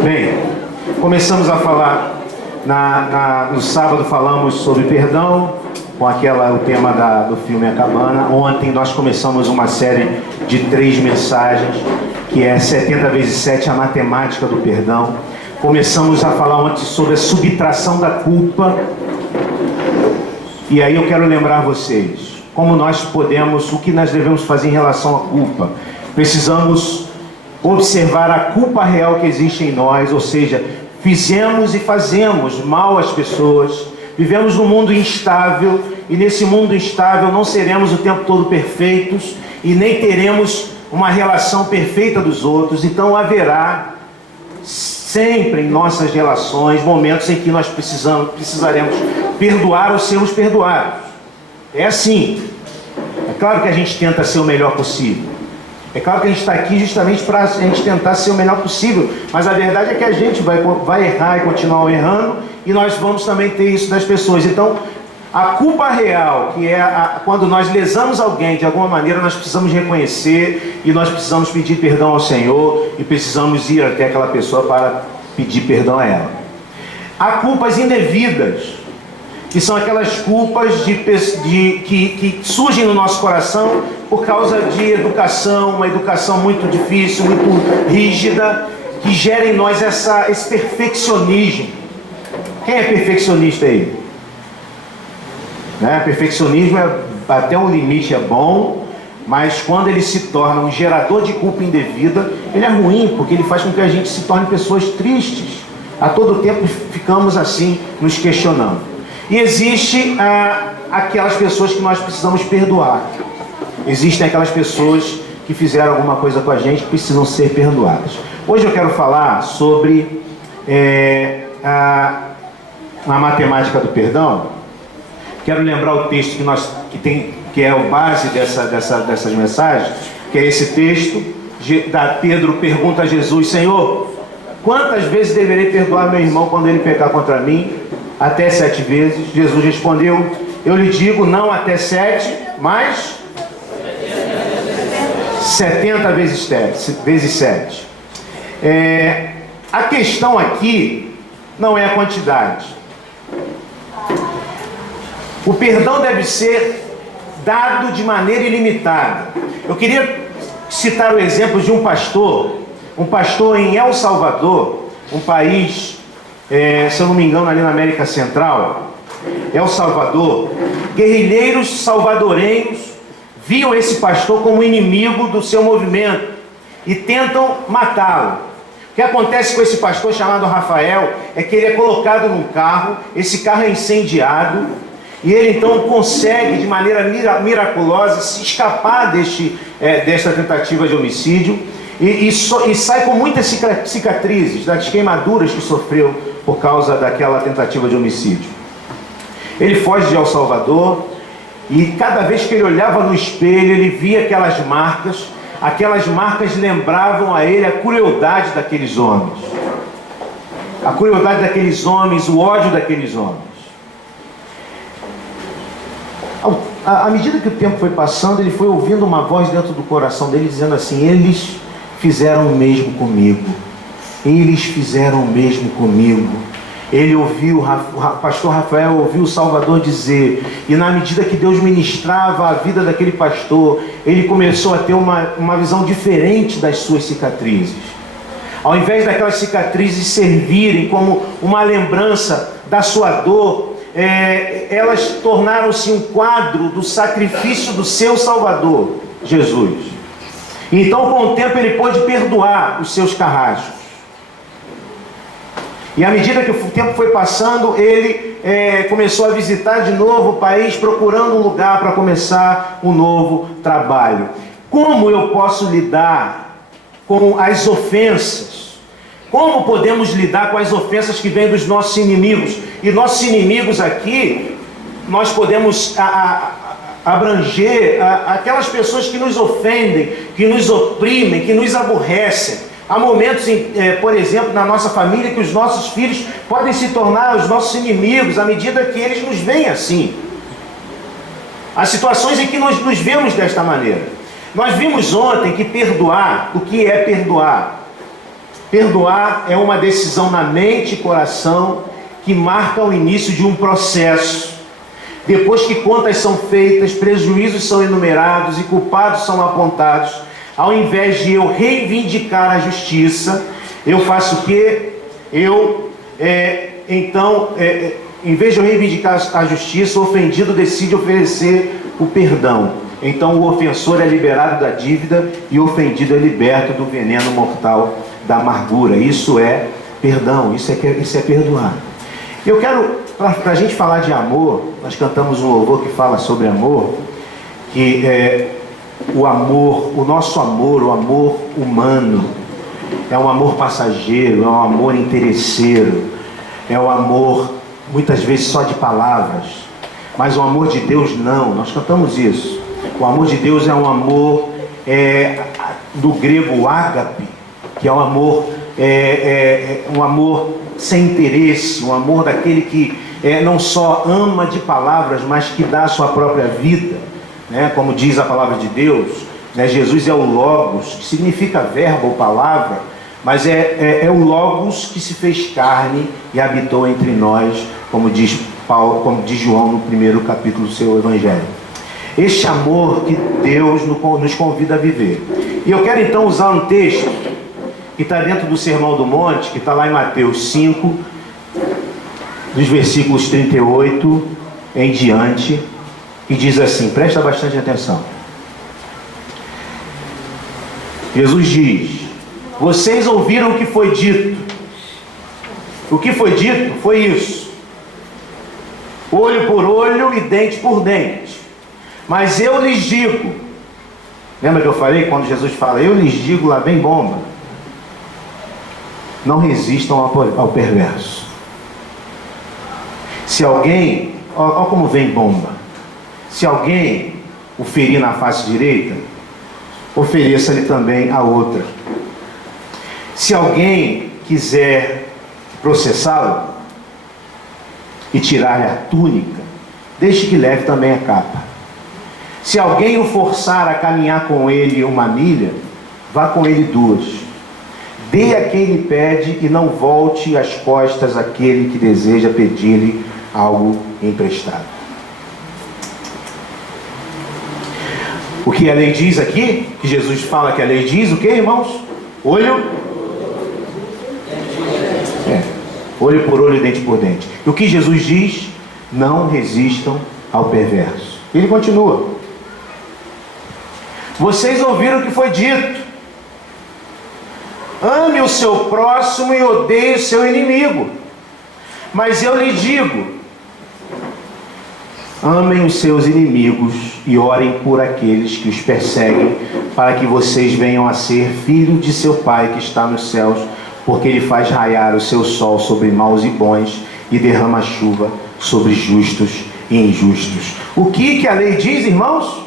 Bem, começamos a falar, no sábado falamos sobre perdão, com o tema do filme A Cabana. Ontem nós começamos uma série de 3 mensagens, que é 70 vezes 7, a matemática do perdão. Começamos a falar ontem sobre a subtração da culpa. E aí eu quero lembrar vocês, como nós podemos, o que nós devemos fazer em relação à culpa. Precisamos observar a culpa real que existe em nós, ou seja, fizemos e fazemos mal às pessoas, vivemos num mundo instável, e nesse mundo instável não seremos o tempo todo perfeitos, e nem teremos uma relação perfeita dos outros. Então haverá sempre em nossas relações momentos em que nós precisaremos perdoar ou sermos perdoados. É assim. É claro que a gente tenta ser o melhor possível. É claro que a gente está aqui justamente para a gente tentar ser o melhor possível, mas a verdade é que a gente vai errar e continuar errando, e nós vamos também ter isso das pessoas. Então, a culpa real, que é quando nós lesamos alguém de alguma maneira, nós precisamos reconhecer, e nós precisamos pedir perdão ao Senhor, e precisamos ir até aquela pessoa para pedir perdão a ela. Há culpas indevidas, que são aquelas culpas que surgem no nosso coração por causa de educação, uma educação muito difícil, muito rígida, que gera em nós esse perfeccionismo. Quem é perfeccionista aí? Perfeccionismo até um limite é bom, mas quando ele se torna um gerador de culpa indevida, ele é ruim, porque ele faz com que a gente se torne pessoas tristes. A todo tempo ficamos assim, nos questionando. E existe aquelas pessoas que nós precisamos perdoar. Existem aquelas pessoas que fizeram alguma coisa com a gente que precisam ser perdoadas. Hoje eu quero falar sobre a matemática do perdão. Quero lembrar o texto que é a base dessas mensagens, que é esse texto. Pedro pergunta a Jesus: Senhor, quantas vezes deverei perdoar meu irmão quando ele pecar contra mim? Até 7 vezes. Jesus respondeu: eu lhe digo, não até 7, mas 70 vezes 7. A questão aqui não é a quantidade. O perdão deve ser dado de maneira ilimitada. Eu queria citar o exemplo de um pastor em El Salvador, um país, se eu não me engano, ali na América Central, El Salvador. Guerrilheiros salvadorenhos viam esse pastor como inimigo do seu movimento e tentam matá-lo. O que acontece com esse pastor chamado Rafael é que ele é colocado num carro, esse carro é incendiado, e ele então consegue de maneira miraculosa se escapar desta tentativa de homicídio, e sai com muitas cicatrizes das queimaduras que sofreu por causa daquela tentativa de homicídio. Ele foge de El Salvador, e cada vez que ele olhava no espelho, ele via aquelas marcas lembravam a ele a crueldade daqueles homens. A crueldade daqueles homens, o ódio daqueles homens. À medida que o tempo foi passando, ele foi ouvindo uma voz dentro do coração dele dizendo assim: eles fizeram o mesmo comigo. Eles fizeram o mesmo comigo. Ele ouviu, o pastor Rafael ouviu o Salvador dizer, e na medida que Deus ministrava a vida daquele pastor, ele começou a ter uma visão diferente das suas cicatrizes. Ao invés daquelas cicatrizes servirem como uma lembrança da sua dor, elas tornaram-se um quadro do sacrifício do seu Salvador, Jesus. Então, com o tempo, ele pôde perdoar os seus carrascos. E à medida que o tempo foi passando, ele começou a visitar de novo o país, procurando um lugar para começar um novo trabalho. Como eu posso lidar com as ofensas? Como podemos lidar com as ofensas que vêm dos nossos inimigos? E nossos inimigos aqui, nós podemos abranger aquelas pessoas que nos ofendem, que nos oprimem, que nos aborrecem. Há momentos, por exemplo, na nossa família, que os nossos filhos podem se tornar os nossos inimigos à medida que eles nos veem assim. Há situações em que nós nos vemos desta maneira. Nós vimos ontem que perdoar, o que é perdoar? Perdoar é uma decisão na mente e coração que marca o início de um processo. Depois que contas são feitas, prejuízos são enumerados e culpados são apontados, ao invés de eu reivindicar a justiça, eu faço o quê? Em vez de eu reivindicar a justiça, o ofendido decide oferecer o perdão. Então o ofensor é liberado da dívida e o ofendido é liberto do veneno mortal da amargura. Isso é perdão, isso é perdoar. Eu quero, para a gente falar de amor, nós cantamos um louvor que fala sobre amor, que o amor, o nosso amor, o amor humano, é um amor passageiro, é um amor interesseiro, é um amor muitas vezes só de palavras, mas o amor de Deus não, nós cantamos isso. O amor de Deus é um amor do grego ágape, que é um amor, um amor sem interesse, um amor daquele que não só ama de palavras, mas que dá a sua própria vida, né? Como diz a palavra de Deus, né? Jesus é o Logos, que significa verbo ou palavra, mas é o Logos que se fez carne e habitou entre nós, como diz Paulo, como diz João no primeiro capítulo do seu Evangelho. Este amor que Deus nos convida a viver. E eu quero então usar um texto que está dentro do Sermão do Monte, que está lá em Mateus 5, dos versículos 38 em diante, e diz assim, presta bastante atenção. Jesus diz: vocês ouviram o que foi dito. O que foi dito foi isso: olho por olho e dente por dente. Mas eu lhes digo, lembra que eu falei quando Jesus fala, eu lhes digo, lá vem bomba, não resistam ao perverso. Se alguém, olha como vem bomba, se alguém o ferir na face direita, ofereça-lhe também a outra. Se alguém quiser processá-lo e tirar-lhe a túnica, deixe que leve também a capa. Se alguém o forçar a caminhar com ele 1 milha, vá com ele 2. Dê a quem lhe pede e não volte as costas àquele que deseja pedir-lhe algo emprestado. O que a lei diz aqui, que Jesus fala que a lei diz, o que, irmãos? Olho por olho e dente por dente. E o que Jesus diz? Não resistam ao perverso. Ele continua: vocês ouviram o que foi dito: ame o seu próximo e odeie o seu inimigo. Mas eu lhe digo: amem os seus inimigos e orem por aqueles que os perseguem, para que vocês venham a ser filhos de seu Pai que está nos céus, porque Ele faz raiar o seu sol sobre maus e bons e derrama chuva sobre justos e injustos. O que a lei diz, irmãos?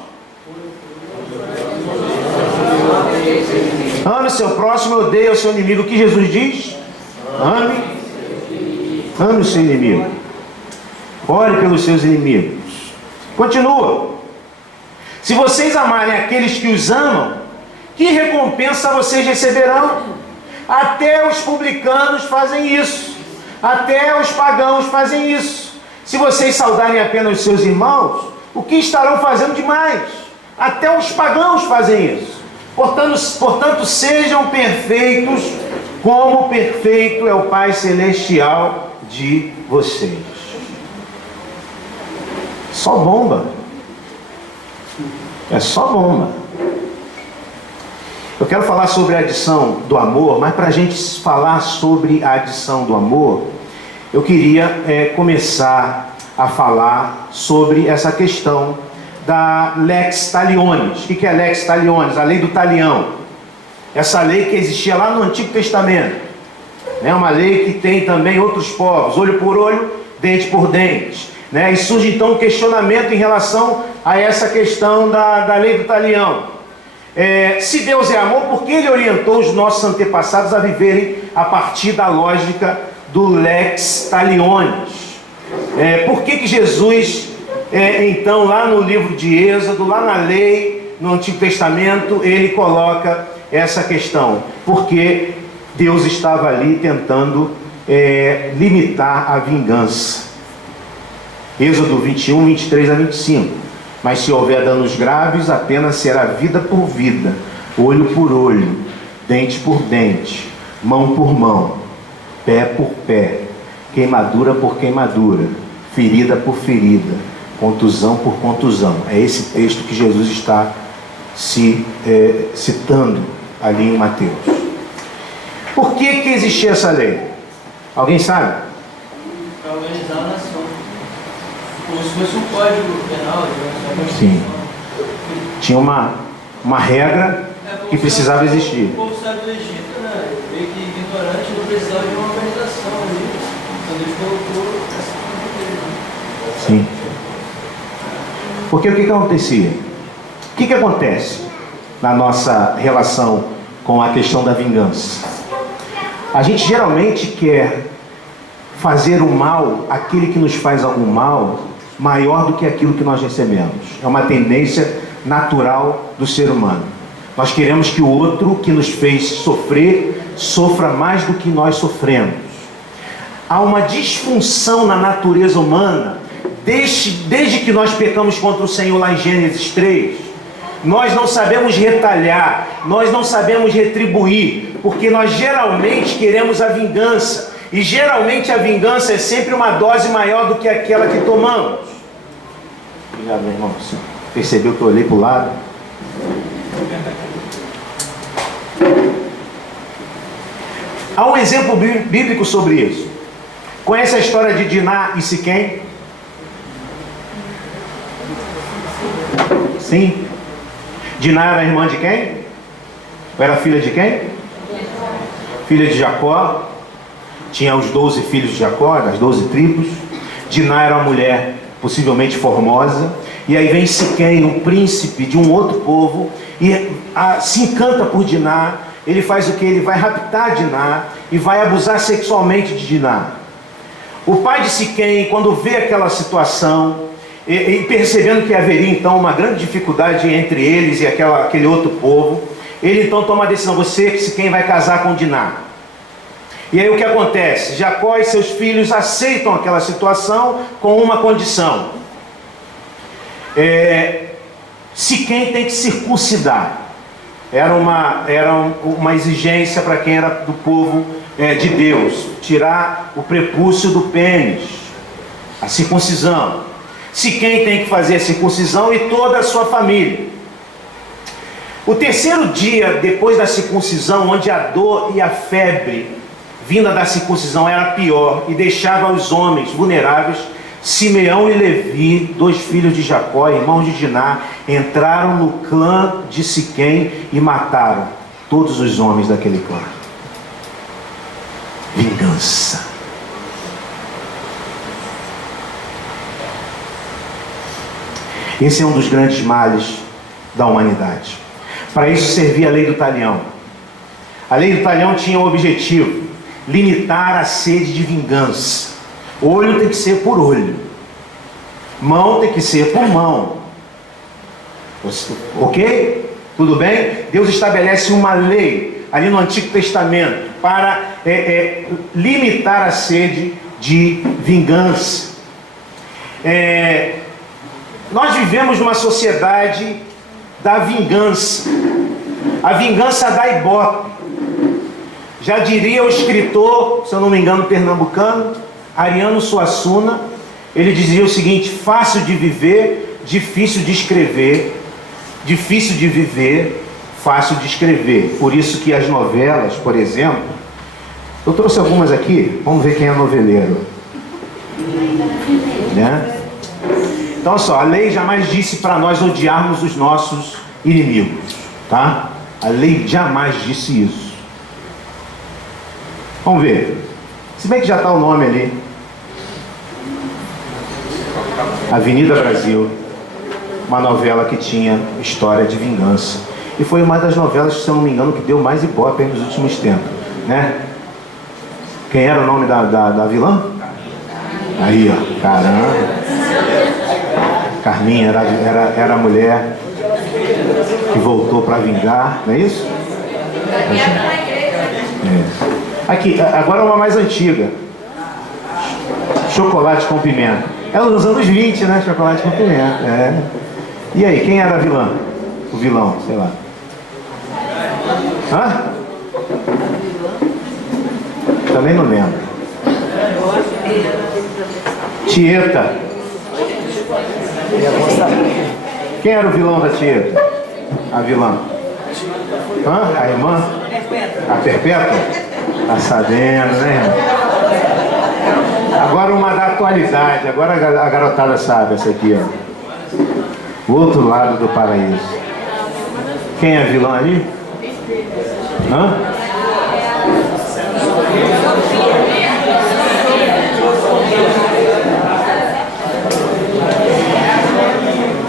Ame o seu próximo e odeie o seu inimigo. O que Jesus diz? Ame o seu inimigo. Ore pelos seus inimigos. Continua: se vocês amarem aqueles que os amam, que recompensa vocês receberão? Até os publicanos fazem isso, até os pagãos fazem isso. Se vocês saudarem apenas os seus irmãos, o que estarão fazendo demais? Até os pagãos fazem isso. Portanto, sejam perfeitos, como perfeito é o Pai Celestial de vocês. Só bomba. É só bomba. Eu quero falar sobre a adição do amor, mas para a gente falar sobre a adição do amor, eu queria começar a falar sobre essa questão da lex talionis. O que é lex talionis? A lei do talião. Essa lei que existia lá no Antigo Testamento. É uma lei que tem também outros povos, olho por olho, dente por dente. E surge então um questionamento em relação a essa questão da lei do talião. Se Deus é amor, por que Ele orientou os nossos antepassados a viverem a partir da lógica do lex talionis? Por que Jesus, então, lá no livro de Êxodo, lá na lei, no Antigo Testamento, ele coloca essa questão? Porque Deus estava ali tentando limitar a vingança. Êxodo 21, 23 a 25. Mas se houver danos graves, a pena será vida por vida, olho por olho, dente por dente, mão por mão, pé por pé, queimadura por queimadura, ferida por ferida, contusão por contusão. É esse texto que Jesus está citando ali em Mateus. Por que existia essa lei? Alguém sabe? Para organizar a nação. Como se fosse um código penal. Sim. Tinha uma regra que precisava existir. O povo saiu do Egito, né? Meio que ignorante, não precisava de uma organização ali. Então Deus colocou essa coisa. Sim. Porque o que acontecia? O que acontece na nossa relação com a questão da vingança? A gente geralmente quer fazer o mal, aquele que nos faz algum mal, maior do que aquilo que nós recebemos. É uma tendência natural do ser humano. Nós queremos que o outro que nos fez sofrer, sofra mais do que nós sofremos. Há uma disfunção na natureza humana, desde que nós pecamos contra o Senhor lá em Gênesis 3, nós não sabemos retalhar, nós não sabemos retribuir, porque nós geralmente queremos a vingança. E geralmente a vingança é sempre uma dose maior do que aquela que tomamos. Obrigado, meu irmão. Você percebeu que eu olhei para o lado? Há um exemplo bíblico sobre isso. Conhece a história de Diná e Siquém? Sim. Diná era irmã de quem? Era filha de quem? Filha de Jacó. Tinha os 12 filhos de Jacó, das 12 tribos. Diná era uma mulher possivelmente formosa. E aí vem Siquém, um príncipe de um outro povo, e se encanta por Diná. Ele faz o que? Ele vai raptar Diná e vai abusar sexualmente de Diná. O pai de Siquém, quando vê aquela situação, e percebendo que haveria então uma grande dificuldade entre eles e aquele outro povo, ele então toma a decisão: você, Siquém, vai casar com Diná. E aí o que acontece? Jacó e seus filhos aceitam aquela situação com uma condição. Siquém tem que circuncidar. Era uma exigência para quem era do povo de Deus. Tirar o prepúcio do pênis. A circuncisão. Siquém tem que fazer a circuncisão e toda a sua família. O terceiro dia depois da circuncisão, onde a dor e a febre vinda da circuncisão era pior e deixava os homens vulneráveis, Simeão e Levi, 2 filhos de Jacó, irmãos de Diná, entraram no clã de Siquém e mataram todos os homens daquele clã. Vingança. Esse é um dos grandes males da humanidade. Para isso servia a lei do talião. A lei do talião tinha o objetivo: limitar a sede de vingança. Olho tem que ser por olho, mão tem que ser por mão. Ok? Tudo bem? Deus estabelece uma lei ali no Antigo Testamento para limitar a sede de vingança. Nós vivemos numa sociedade da vingança. A vingança dá ibope. Já diria o escritor, se eu não me engano, pernambucano, Ariano Suassuna, ele dizia o seguinte: fácil de viver, difícil de escrever, difícil de viver, fácil de escrever. Por isso que as novelas, por exemplo, eu trouxe algumas aqui, vamos ver quem é noveleiro. Né? Então, olha só, a lei jamais disse para nós odiarmos os nossos inimigos, tá? A lei jamais disse isso. Vamos ver. Se bem que já está o nome ali. Avenida Brasil. Uma novela que tinha história de vingança. E foi uma das novelas, se eu não me engano, que deu mais ibope nos últimos tempos, né? Quem era o nome da vilã? Aí, ó, caramba. Carminha era a mulher que voltou para vingar, não é isso? É. Aqui, agora uma mais antiga. Chocolate com pimenta. É nos anos 20, né? Chocolate com pimenta. É. E aí, quem era a vilã? O vilão, sei lá. Hã? Também não lembro. Tieta. Quem era o vilão da Tieta? A vilã? Hã? A irmã? A Perpétua? Tá sabendo, né, irmão? Agora uma da atualidade. Agora a garotada sabe essa aqui, ó. O outro lado do paraíso. Quem é a vilã ali? Hã?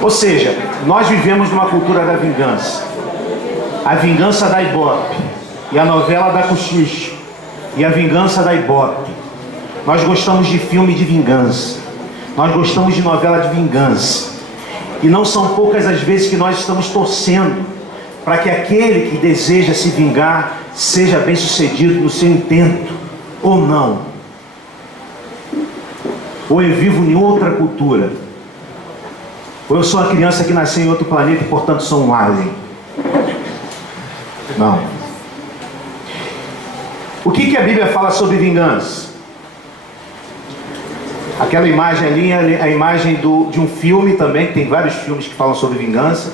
Ou seja, nós vivemos numa cultura da vingança. A vingança da Ibope. E a novela da Cochicho. E a vingança da Ibope. Nós gostamos de filme de vingança. Nós gostamos de novela de vingança. E não são poucas as vezes que nós estamos torcendo para que aquele que deseja se vingar seja bem sucedido no seu intento, ou não. Ou eu vivo em outra cultura, ou eu sou uma criança que nasceu em outro planeta e portanto sou um alien. Não. O que a Bíblia fala sobre vingança? Aquela imagem ali é a imagem de um filme também, que tem vários filmes que falam sobre vingança.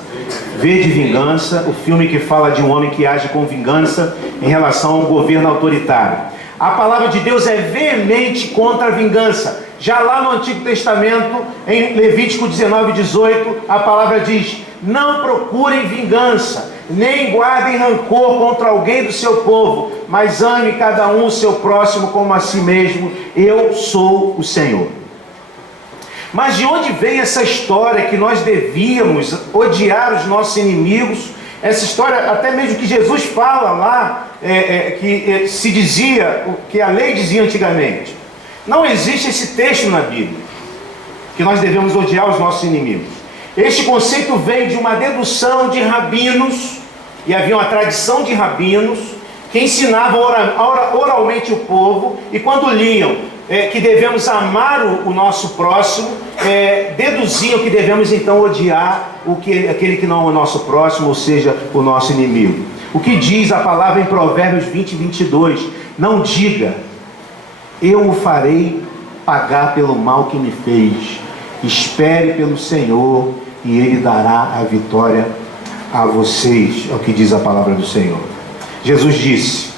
V de Vingança, o filme que fala de um homem que age com vingança em relação a um governo autoritário. A palavra de Deus é veemente contra a vingança. Já lá no Antigo Testamento, em Levítico 19:18, a palavra diz: não procurem vingança, nem guardem rancor contra alguém do seu povo, mas ame cada um o seu próximo como a si mesmo. Eu sou o Senhor. Mas de onde vem essa história que nós devíamos odiar os nossos inimigos? Essa história, até mesmo que Jesus fala lá, que se dizia, que a lei dizia antigamente. Não existe esse texto na Bíblia, que nós devemos odiar os nossos inimigos. Este conceito vem de uma dedução de rabinos, e havia uma tradição de rabinos, que ensinavam oralmente o povo, e quando liam que devemos amar o nosso próximo, deduziam que devemos então odiar aquele que não é o nosso próximo, ou seja, o nosso inimigo. O que diz a palavra em Provérbios 20:22? Não diga, eu o farei pagar pelo mal que me fez. Espere pelo Senhor e Ele dará a vitória a vocês. É o que diz a palavra do Senhor. Jesus disse: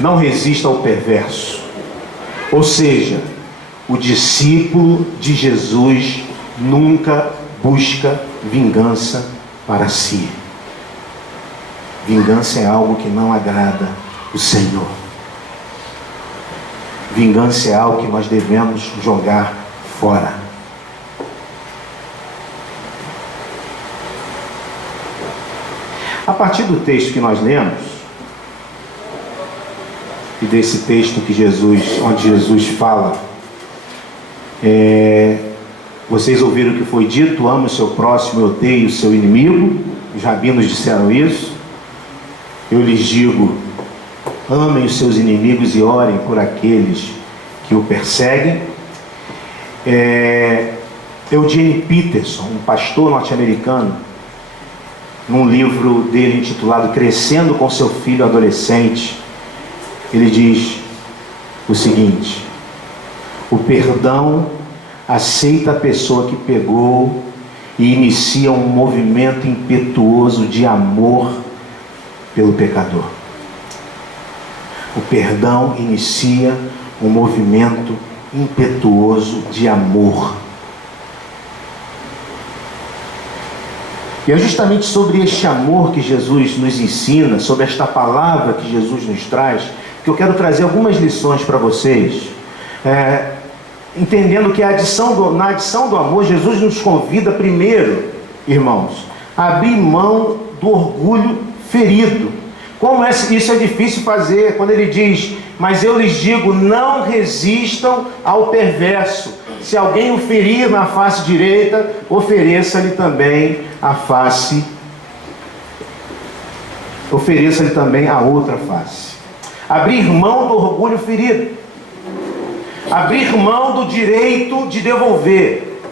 não resista ao perverso. Ou seja, o discípulo de Jesus nunca busca vingança para si. Vingança é algo que não agrada o Senhor. Vingança é algo que nós devemos jogar fora. A partir do texto que nós lemos, e desse texto onde Jesus fala, vocês ouviram o que foi dito: ame o seu próximo e odeie o seu inimigo. Os rabinos disseram isso. Eu lhes digo: amem os seus inimigos e orem por aqueles que o perseguem. Eugene Peterson, um pastor norte-americano, num livro dele intitulado Crescendo com Seu Filho Adolescente, ele diz o seguinte: o perdão aceita a pessoa que pegou e inicia um movimento impetuoso de amor pelo pecador. O perdão inicia um movimento impetuoso de amor. E é justamente sobre este amor que Jesus nos ensina, sobre esta palavra que Jesus nos traz, que eu quero trazer algumas lições para vocês, entendendo que na adição do amor, Jesus nos convida primeiro, irmãos, a abrir mão do orgulho ferido. Como isso é difícil fazer, quando ele diz: mas eu lhes digo, não resistam ao perverso. Se alguém o ferir na face direita, ofereça-lhe também a outra face. Abrir mão do orgulho ferido. Abrir mão do direito de devolver.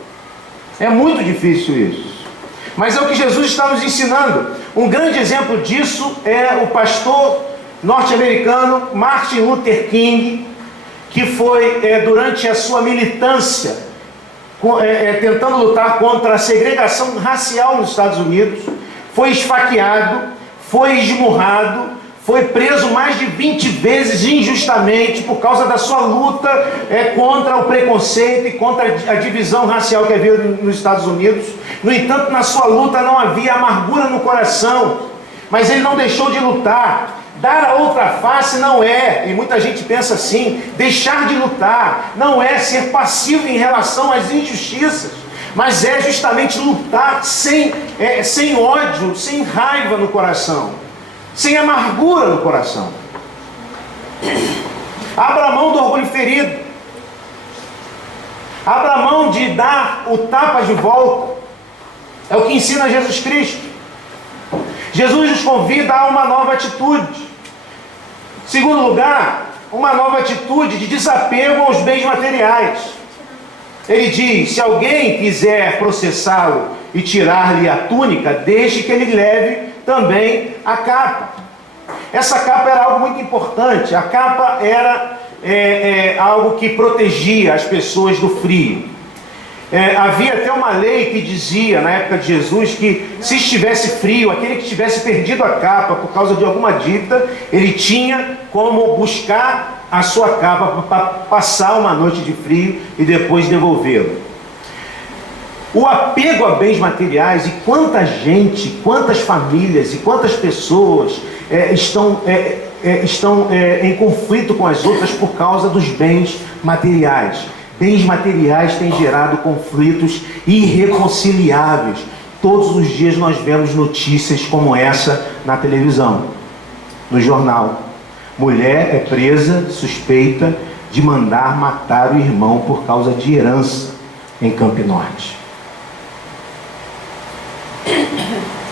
É muito difícil isso. Mas é o que Jesus está nos ensinando. Um grande exemplo disso é o pastor norte-americano Martin Luther King, que foi, durante a sua militância, tentando lutar contra a segregação racial nos Estados Unidos, foi esfaqueado, foi esmurrado, foi preso mais de 20 vezes injustamente por causa da sua luta contra o preconceito e contra a divisão racial que havia nos Estados Unidos. No entanto, na sua luta não havia amargura no coração, mas ele não deixou de lutar. Dar a outra face não é, e muita gente pensa assim, deixar de lutar não é ser passivo em relação às injustiças, mas é justamente lutar sem ódio, sem raiva no coração, sem amargura no coração. Abra mão do orgulho ferido. Abra mão de dar o tapa de volta. É o que ensina Jesus Cristo. Jesus nos convida a uma nova atitude. Segundo lugar, uma nova atitude de desapego aos bens materiais. Ele diz: se alguém quiser processá-lo e tirar-lhe a túnica, deixe que ele leve também a capa. Essa capa era algo muito importante. A capa era algo que protegia as pessoas do frio. Havia até uma lei que dizia, na época de Jesus, que se estivesse frio, aquele que tivesse perdido a capa por causa de alguma dívida, ele tinha como buscar a sua capa para passar uma noite de frio e depois devolvê-la. O apego a bens materiais, e quanta gente, quantas famílias e quantas pessoas estão em conflito com as outras por causa dos bens materiais. Bens materiais têm gerado conflitos irreconciliáveis. Todos os dias nós vemos notícias como essa na televisão, no jornal. Mulher é presa, suspeita de mandar matar o irmão por causa de herança em Campo Norte.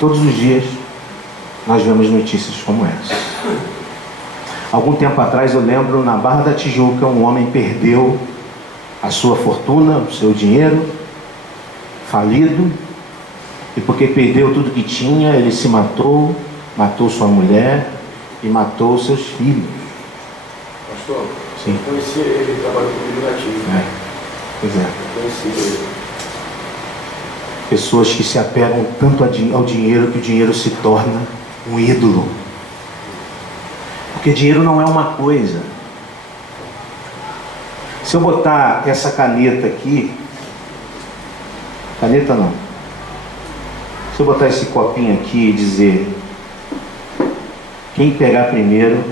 Todos os dias nós vemos notícias como essa. Algum tempo atrás, eu lembro, na Barra da Tijuca, um homem perdeu a sua fortuna, o seu dinheiro, falido, e porque perdeu tudo que tinha, ele se matou, matou sua mulher e matou seus filhos. Pastor, sim, eu conheci ele, trabalhou comigo na TIM. Pois é. Eu conheci ele. Pessoas que se apegam tanto ao dinheiro que o dinheiro se torna um ídolo. Porque dinheiro não é uma coisa. Se eu botar essa caneta aqui, caneta não, se eu botar esse copinho aqui e dizer: quem pegar primeiro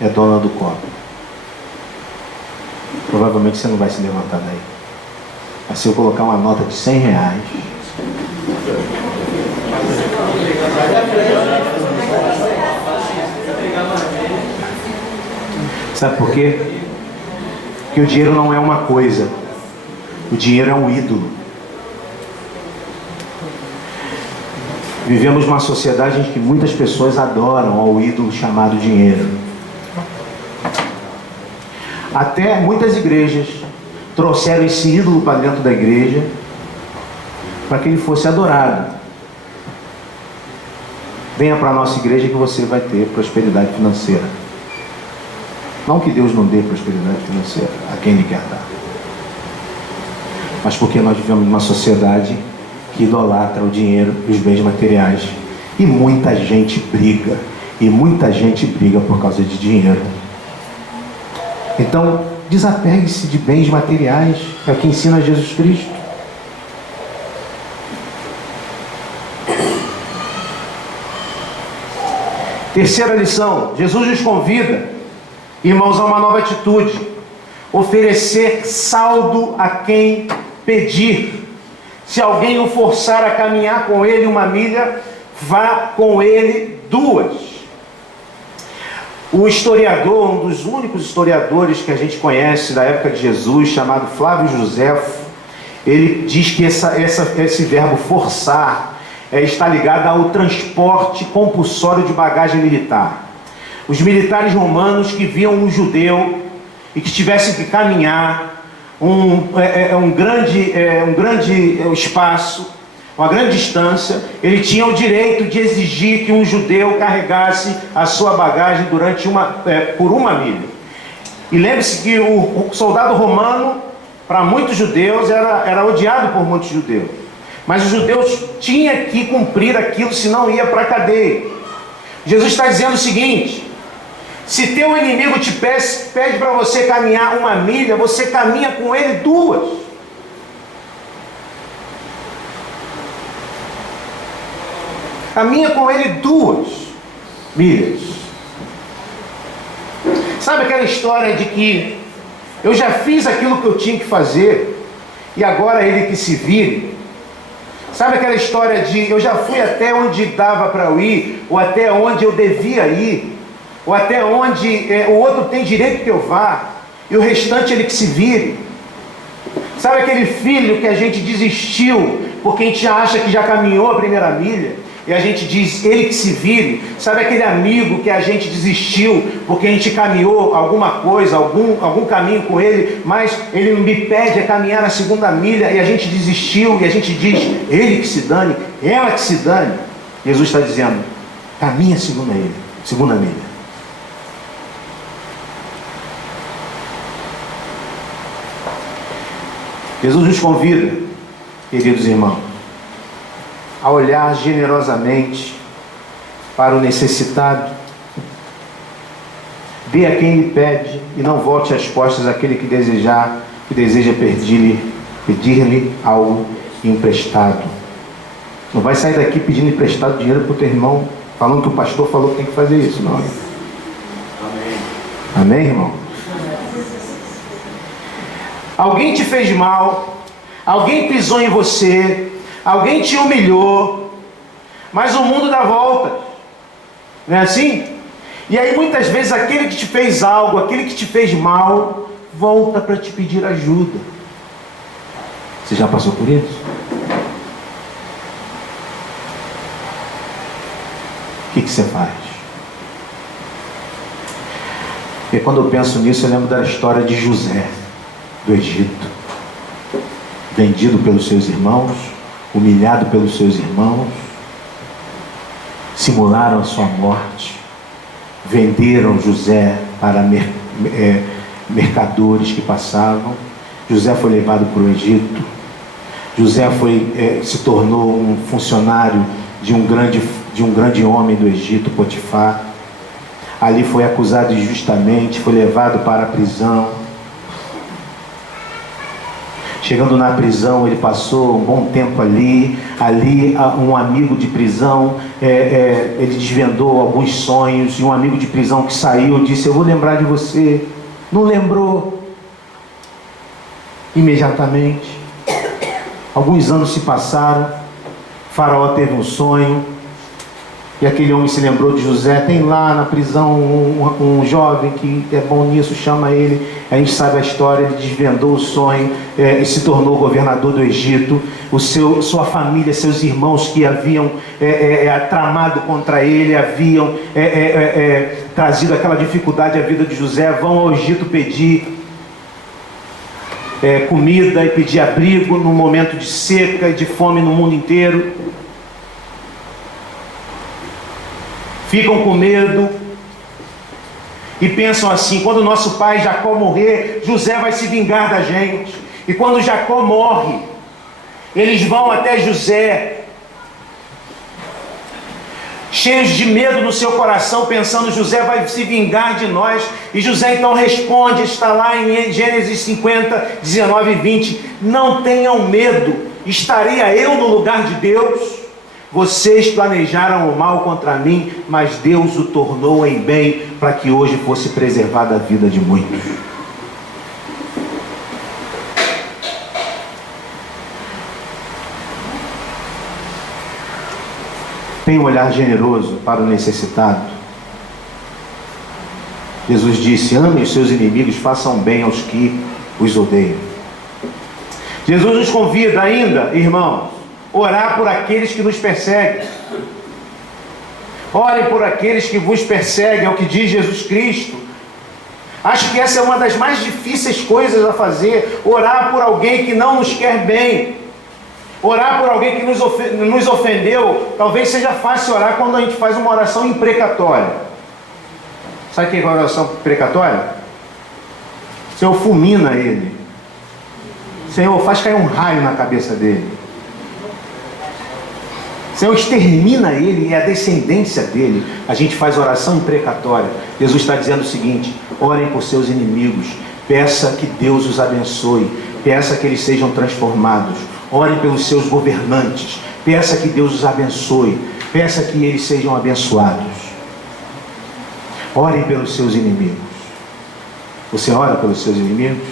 é dona do copo, provavelmente você não vai se levantar daí. Mas se eu colocar uma nota de R$100, sabe por quê? Porque o dinheiro não é uma coisa, o dinheiro é um ídolo. Vivemos uma sociedade em que muitas pessoas adoram ao ídolo chamado dinheiro. Até muitas igrejas trouxeram esse ídolo para dentro da igreja para que ele fosse adorado. Venha para a nossa igreja que você vai ter prosperidade financeira. Não que Deus não dê prosperidade financeira a quem Ele quer dar, mas porque nós vivemos numa sociedade que idolatra o dinheiro e os bens materiais. E muita gente briga por causa de dinheiro. Então, desapegue-se de bens materiais, é o que ensina Jesus Cristo. Terceira lição, Jesus nos convida, irmãos, a uma nova atitude: oferecer saldo a quem pedir. Se alguém o forçar a caminhar com ele 1 milha, vá com ele 2. O historiador, um dos únicos historiadores que a gente conhece da época de Jesus, chamado Flávio Joséfo, ele diz que esse verbo forçar está ligado ao transporte compulsório de bagagem militar. Os militares romanos que viam um judeu e que tivessem que caminhar um grande espaço, uma grande distância, ele tinha o direito de exigir que um judeu carregasse a sua bagagem por uma milha. E lembre-se que o soldado romano, para muitos judeus, era odiado por muitos judeus. Mas os judeus tinham que cumprir aquilo, senão ia para a cadeia. Jesus está dizendo o seguinte: se teu inimigo te pede para você caminhar uma milha, você caminha com ele 2. Caminha com ele 2 milhas. Sabe aquela história de que eu já fiz aquilo que eu tinha que fazer e agora ele que se vire? Sabe aquela história de eu já fui até onde dava para eu ir, ou até onde eu devia ir, ou até onde o outro tem direito que eu vá, e o restante ele que se vire? Sabe aquele filho que a gente desistiu porque a gente acha que já caminhou a primeira milha e a gente diz ele que se vire? Sabe aquele amigo que a gente desistiu porque a gente caminhou alguma coisa, algum caminho com ele, mas ele me pede a caminhar na segunda milha e a gente desistiu e a gente diz ele que se dane, ela que se dane? Jesus está dizendo: caminha segunda milha. Jesus nos convida, queridos irmãos, a olhar generosamente para o necessitado. Dê a quem lhe pede e não volte as costas àquele que deseja pedir-lhe algo emprestado. Não vai sair daqui pedindo emprestado dinheiro para o teu irmão, falando que o pastor falou que tem que fazer isso, não. Amém. Amém, irmão? Alguém te fez mal, alguém pisou em você, alguém te humilhou, mas o mundo dá volta, não é assim? E aí muitas vezes aquele que te fez algo, aquele que te fez mal, volta para te pedir ajuda. Você já passou por isso? O que você faz? E quando eu penso nisso, eu lembro da história de José, do Egito, vendido pelos seus irmãos, humilhado pelos seus irmãos, simularam a sua morte, venderam José para mercadores que passavam. José foi levado para o Egito. José se tornou um funcionário de um grande homem do Egito, Potifar. Ali foi acusado injustamente, foi levado para a prisão. Chegando na prisão, ele passou um bom tempo ali, um amigo de prisão, ele desvendou alguns sonhos, e um amigo de prisão que saiu disse: eu vou lembrar de você. Não lembrou imediatamente. Alguns anos se passaram, Faraó teve um sonho, e aquele homem se lembrou de José. Tem lá na prisão um jovem que é bom nisso, chama ele. A gente sabe a história, ele desvendou o sonho e se tornou governador do Egito. Sua família, seus irmãos que haviam tramado contra ele, haviam trazido aquela dificuldade à vida de José, vão ao Egito pedir comida e pedir abrigo num momento de seca e de fome no mundo inteiro. Ficam com medo e pensam assim: quando nosso pai Jacó morrer, José vai se vingar da gente. E quando Jacó morre, eles vão até José, cheios de medo no seu coração, pensando: José vai se vingar de nós. E José então responde, está lá em Gênesis 50, 19 e 20: não tenham medo, estaria eu no lugar de Deus? Vocês planejaram o mal contra mim, mas Deus o tornou em bem, para que hoje fosse preservada a vida de muitos. Tem um olhar generoso para o necessitado. Jesus disse: amem os seus inimigos, façam bem aos que os odeiam. Jesus nos convida ainda, irmãos, orar por aqueles que nos perseguem. Orem por aqueles que vos perseguem, é o que diz Jesus Cristo. Acho que essa é uma das mais difíceis coisas a fazer, orar por alguém que não nos quer bem. Orar por alguém que nos ofendeu. Talvez seja fácil orar quando a gente faz uma oração imprecatória. Sabe o que é uma oração imprecatória? Senhor, fulmina ele. Senhor, faz cair um raio na cabeça dele. Senhor, extermina ele e a descendência dele. A gente faz oração imprecatória. Jesus está dizendo o seguinte: orem por seus inimigos. Peça que Deus os abençoe. Peça que eles sejam transformados. Orem pelos seus governantes. Peça que Deus os abençoe. Peça que eles sejam abençoados. Orem pelos seus inimigos. Você ora pelos seus inimigos?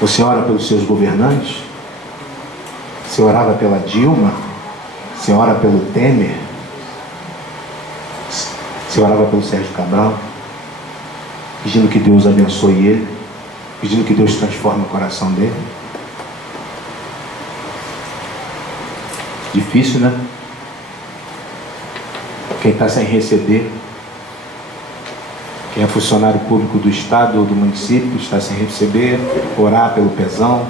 Você ora pelos seus governantes? Você orava pela Dilma? Você ora pelo Temer? Você orava pelo Sérgio Cabral? Pedindo que Deus abençoe ele? Pedindo que Deus transforme o coração dele? Difícil, né? Quem está sem receber, quem é funcionário público do estado ou do município, está sem receber, orar pelo pezão,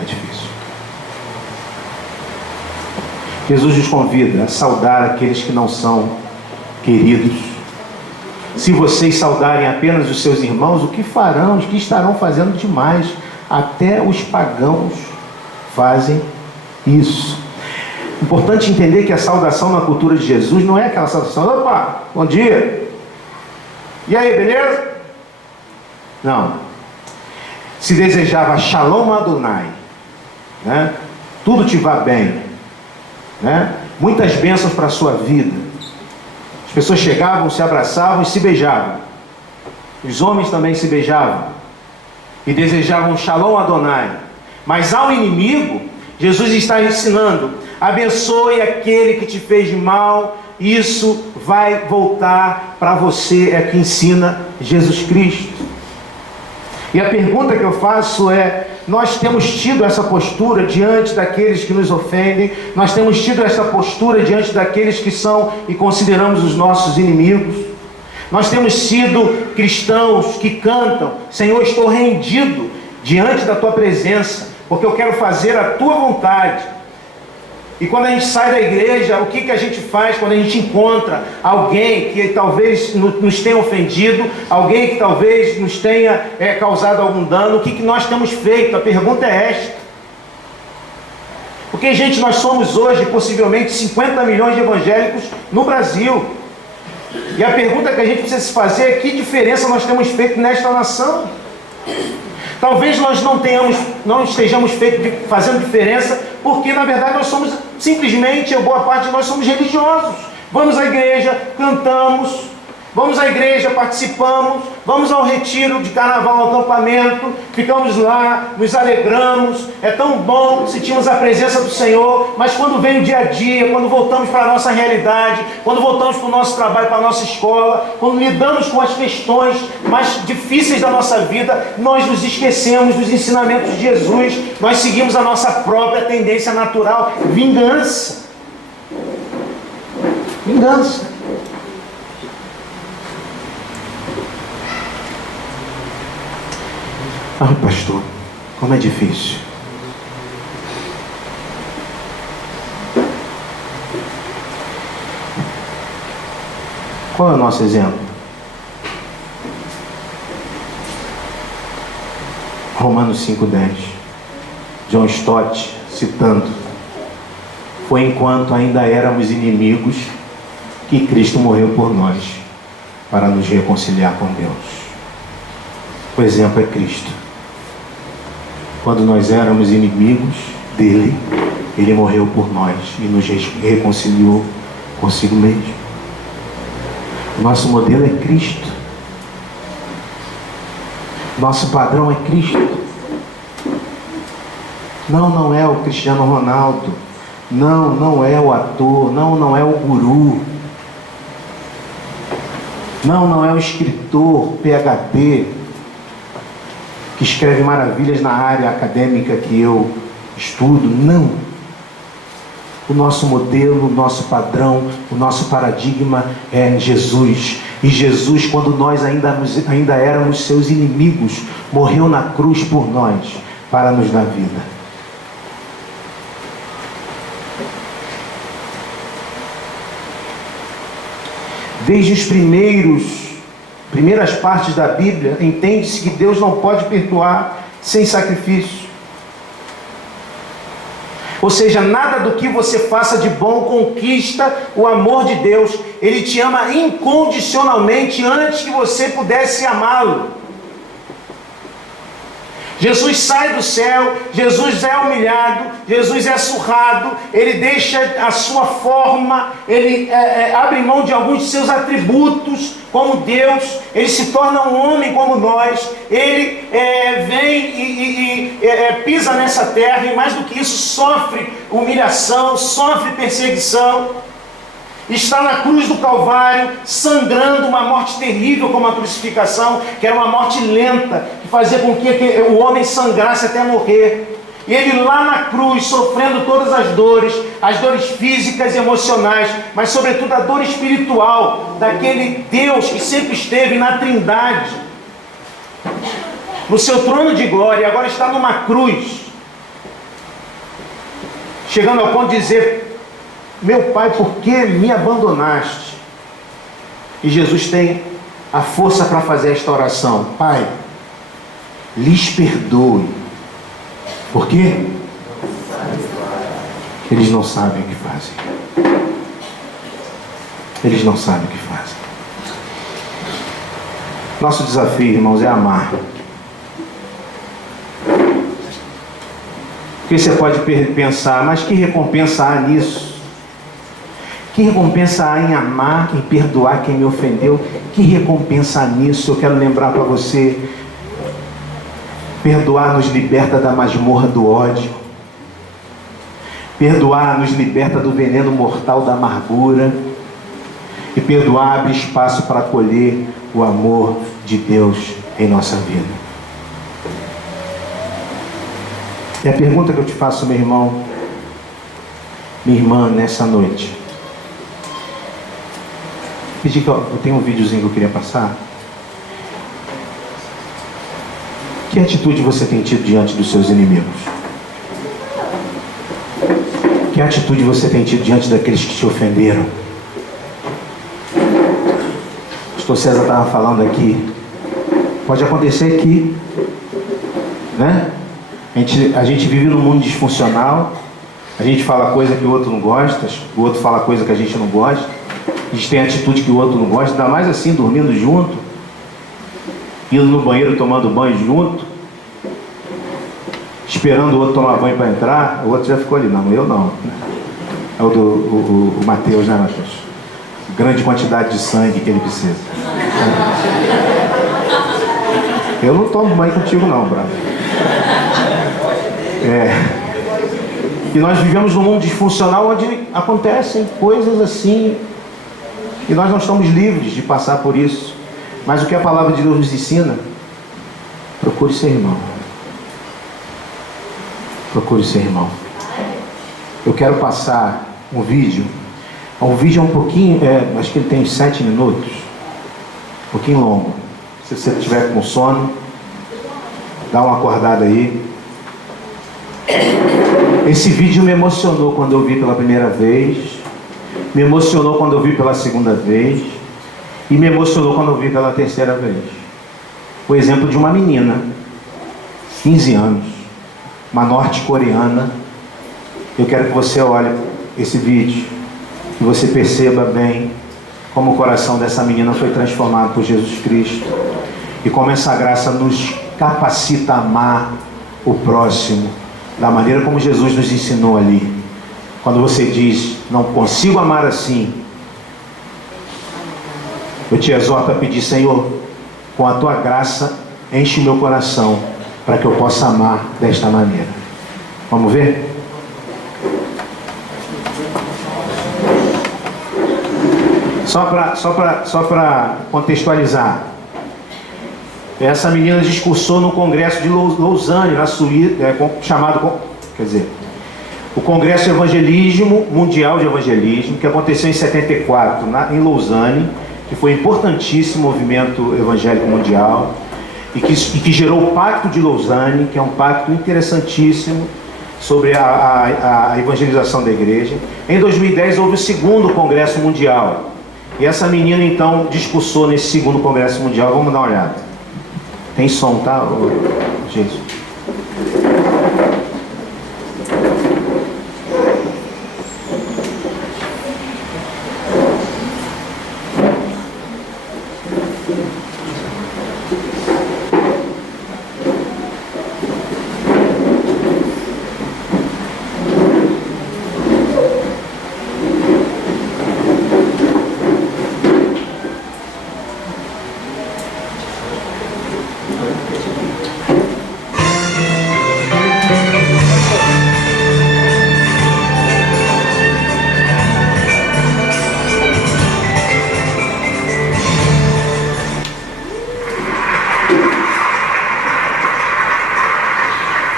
é difícil. Jesus nos convida a saudar aqueles que não são queridos. Se vocês saudarem apenas os seus irmãos, o que farão? O que estarão fazendo demais? Até os pagãos fazem isso. Importante entender que a saudação na cultura de Jesus não é aquela saudação: opa, bom dia, e aí, beleza? Não. Se desejava Shalom Adonai, né? Tudo te vá bem, né? Muitas bênçãos para a sua vida. As pessoas chegavam, se abraçavam e se beijavam. Os homens também se beijavam e desejavam Shalom Adonai. Mas ao inimigo, Jesus está ensinando: abençoe aquele que te fez mal, isso vai voltar para você. É o que ensina Jesus Cristo. E a pergunta que eu faço é: nós temos tido essa postura diante daqueles que nos ofendem? Nós temos tido essa postura diante daqueles que são e consideramos os nossos inimigos? Nós temos sido cristãos que cantam: Senhor, estou rendido diante da tua presença, porque eu quero fazer a tua vontade. E quando a gente sai da igreja, o que a gente faz quando a gente encontra alguém que talvez nos tenha ofendido, alguém que talvez nos tenha causado algum dano? O que nós temos feito? A pergunta é esta. Porque, gente, nós somos hoje possivelmente 50 milhões de evangélicos no Brasil. E a pergunta que a gente precisa se fazer é: que diferença nós temos feito nesta nação? Talvez nós não estejamos fazendo diferença, porque na verdade nós somos simplesmente, boa parte de nós somos religiosos. Vamos à igreja, cantamos, vamos à igreja, participamos, vamos ao retiro de carnaval, ao acampamento, ficamos lá, nos alegramos, é tão bom, sentimos a presença do Senhor, mas quando vem o dia a dia, quando voltamos para a nossa realidade, quando voltamos para o nosso trabalho, para a nossa escola, quando lidamos com as questões mais difíceis da nossa vida, nós nos esquecemos dos ensinamentos de Jesus, nós seguimos a nossa própria tendência natural: vingança. Vingança. Ah, pastor, como é difícil. Qual é o nosso exemplo? Romanos 5,10. John Stott, citando: foi enquanto ainda éramos inimigos que Cristo morreu por nós, para nos reconciliar com Deus. O exemplo é Cristo. Quando nós éramos inimigos dele, ele morreu por nós e nos reconciliou consigo mesmo. O nosso modelo é Cristo. Nosso padrão é Cristo. Não é o Cristiano Ronaldo. Não é o ator. Não é o guru. Não é o escritor PhD que escreve maravilhas na área acadêmica que eu estudo. Não. O nosso modelo, o nosso padrão, o nosso paradigma é Jesus. E Jesus, quando nós ainda éramos seus inimigos, morreu na cruz por nós, para nos dar vida. Desde as primeiras partes da Bíblia, entende-se que Deus não pode perdoar sem sacrifício. Ou seja, nada do que você faça de bom conquista o amor de Deus. Ele te ama incondicionalmente antes que você pudesse amá-lo. Jesus sai do céu, Jesus é humilhado, Jesus é surrado, Ele deixa a sua forma, Ele abre mão de alguns de seus atributos como Deus, Ele se torna um homem como nós, Ele vem e pisa nessa terra e mais do que isso, sofre humilhação, sofre perseguição, está na cruz do Calvário, sangrando uma morte terrível como a crucificação, que era uma morte lenta, que fazia com que o homem sangrasse até morrer. E ele lá na cruz, sofrendo todas as dores físicas e emocionais, mas sobretudo a dor espiritual, daquele Deus que sempre esteve na Trindade, no seu trono de glória, agora está numa cruz, chegando ao ponto de dizer: meu Pai, por que me abandonaste? E Jesus tem a força para fazer esta oração: Pai, lhes perdoe. Por quê? Eles não sabem o que fazem. Eles não sabem o que fazem. Nosso desafio, irmãos, é amar. Porque você pode pensar: mas que recompensa há nisso? Que recompensa há em amar, em perdoar quem me ofendeu? Que recompensa há nisso? Eu quero lembrar para você: perdoar nos liberta da masmorra do ódio. Perdoar nos liberta do veneno mortal da amargura. E perdoar abre espaço para acolher o amor de Deus em nossa vida. E a pergunta que eu te faço, meu irmão, minha irmã, nessa noite: eu tenho um videozinho que eu queria passar. Que atitude você tem tido diante dos seus inimigos? Que atitude você tem tido diante daqueles que te ofenderam? O pastor César estava falando aqui. Pode acontecer que, né? A gente vive num mundo disfuncional. A gente fala coisa que o outro não gosta, o outro fala coisa que a gente não gosta. A gente tem atitude que o outro não gosta, ainda mais assim, dormindo junto, indo no banheiro tomando banho junto, esperando o outro tomar banho para entrar. O outro já ficou ali. Não, eu não. É o Mateus, né, Mateus? Grande quantidade de sangue que ele precisa. Eu não tomo banho contigo não, bravo. E nós vivemos num mundo disfuncional onde acontecem coisas assim, e nós não estamos livres de passar por isso. Mas o que a palavra de Deus nos ensina: procure ser irmão. Procure ser irmão. Eu quero passar um vídeo. O vídeo é um pouquinho, acho que ele tem 7 minutos. Um pouquinho longo. Se você estiver com sono, dá uma acordada aí. Esse vídeo me emocionou quando eu vi pela primeira vez. Me emocionou quando eu vi pela segunda vez. E me emocionou quando eu vi pela terceira vez. O exemplo de uma menina, 15 anos, uma norte-coreana. Eu quero que você olhe esse vídeo, que você perceba bem como o coração dessa menina foi transformado por Jesus Cristo, e como essa graça nos capacita a amar o próximo da maneira como Jesus nos ensinou ali. Quando você diz: não consigo amar assim, eu te exorto a pedir: Senhor, com a tua graça, enche o meu coração para que eu possa amar desta maneira. Vamos ver? Só para contextualizar. Essa menina discursou no congresso de Lausanne, na Suíça, o Congresso Evangelismo Mundial de Evangelismo, que aconteceu em 74 em Lausanne, que foi um importantíssimo movimento evangélico mundial, e que gerou o Pacto de Lausanne, que é um pacto interessantíssimo sobre a evangelização da igreja. Em 2010 houve o segundo Congresso Mundial, e essa menina então discursou nesse segundo Congresso Mundial. Vamos dar uma olhada. Tem som, tá, gente?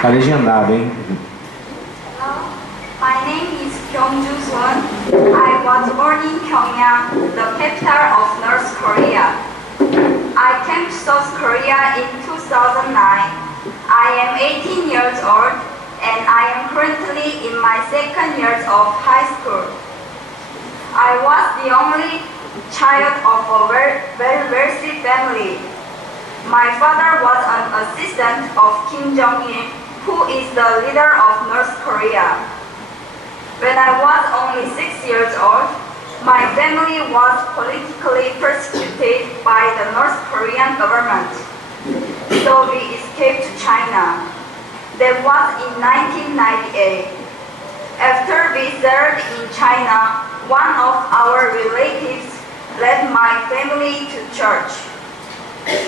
Tá legendado, hein? Hello, my name is Kyung-Ju Swon. I was born in Pyongyang, the capital of North Korea. I came to South Korea in 2009. I am 18 years old and I am currently in my second year of high school. I was the only child of a very wealthy family. My father was an assistant of Kim Jong-il, who is the leader of North Korea. When I was only 6 years old, my family was politically persecuted by the North Korean government. So we escaped to China. That was in 1998. After we settled in China, one of our relatives led my family to church.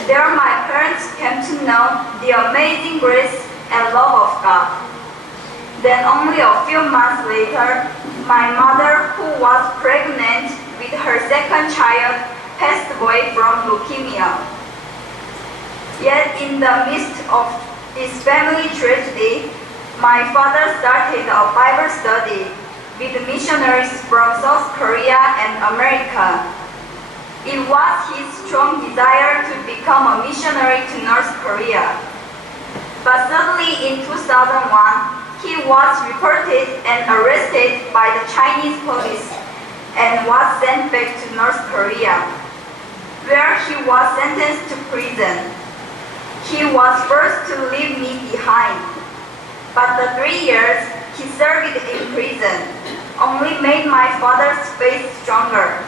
There my parents came to know the amazing grace and love of God. Then only a few months later, my mother, who was pregnant with her second child, passed away from leukemia. Yet in the midst of this family tragedy, my father started a Bible study with missionaries from South Korea and America. It was his strong desire to become a missionary to North Korea. But suddenly in 2001, he was reported and arrested by the Chinese police and was sent back to North Korea, where he was sentenced to prison. He was forced to leave me behind, but the 3 years he served in prison only made my father's faith stronger.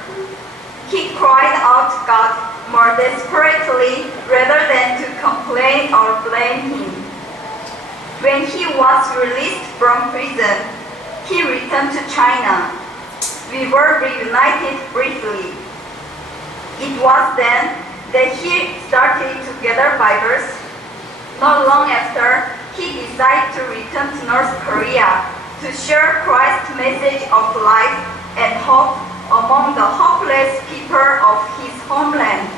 He cried out to God more desperately rather than to complain or blame him. When he was released from prison, he returned to China. We were reunited briefly. It was then that he started to gather Bibles. Not long after, he decided to return to North Korea to share Christ's message of life and hope among the hopeless people of his homeland.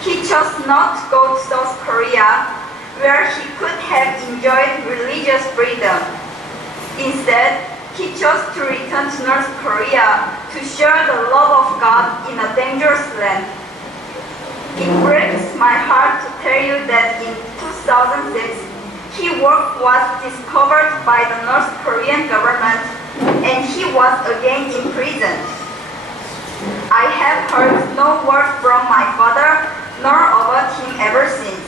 He chose not to go to South Korea, where he could have enjoyed religious freedom. Instead, he chose to return to North Korea to share the love of God in a dangerous land. It breaks my heart to tell you that in 2006, his work was discovered by the North Korean government and he was again in prison. I have heard no word from my father nor about him ever since.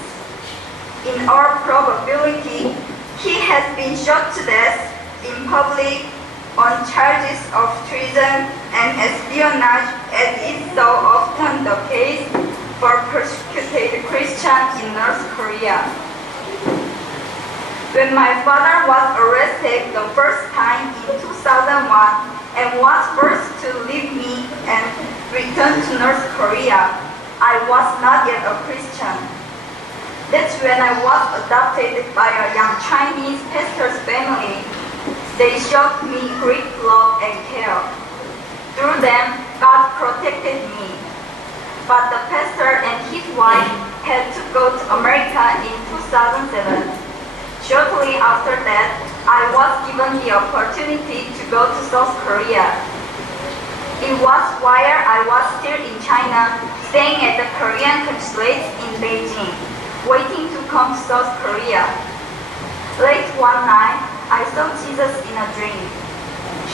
In all probability, he has been shot to death in public on charges of treason and espionage, as is so often the case for persecuted Christians in North Korea. When my father was arrested the first time in 2001 and was forced to leave me and return to North Korea, I was not yet a Christian. That's when I was adopted by a young Chinese pastor's family. They showed me great love and care. Through them, God protected me. But the pastor and his wife had to go to America in 2007. Shortly after that, I was given the opportunity to go to South Korea. It was while I was still in China, staying at the Korean consulate in Beijing, waiting to come to South Korea. Late one night, I saw Jesus in a dream.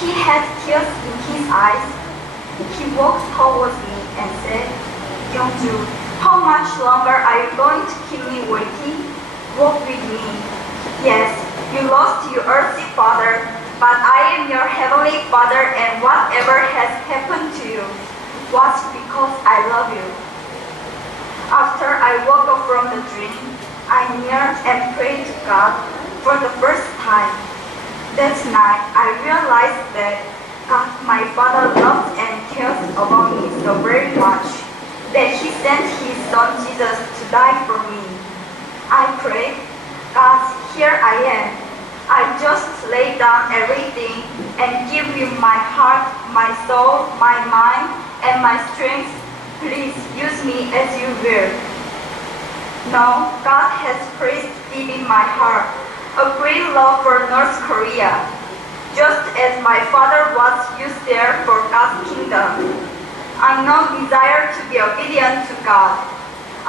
He had tears in his eyes. He walked towards me and said, "Youngju, how much longer are you going to keep me waiting? Walk with me. Yes, you lost your earthly father, but I am your heavenly Father, and whatever has happened to you was because I love you." After I woke up from the dream, I knelt and prayed to God for the first time. That night, I realized that God, my Father, loves and cares about me so very much that He sent His Son Jesus to die for me. I prayed, "God, here I am. I just lay down everything and give you my heart, my soul, my mind, and my strength. Please use me as you will." Now, God has placed deep in my heart a great love for North Korea, just as my father was used there for God's kingdom. I now desire to be obedient to God.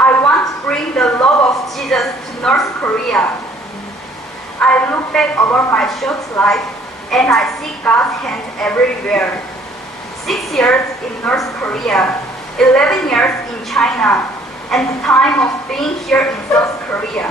I want to bring the love of Jesus to North Korea. I look back over my short life and I see God's hand everywhere. 6 years in North Korea, 11 years in China, and the time of being here in South Korea.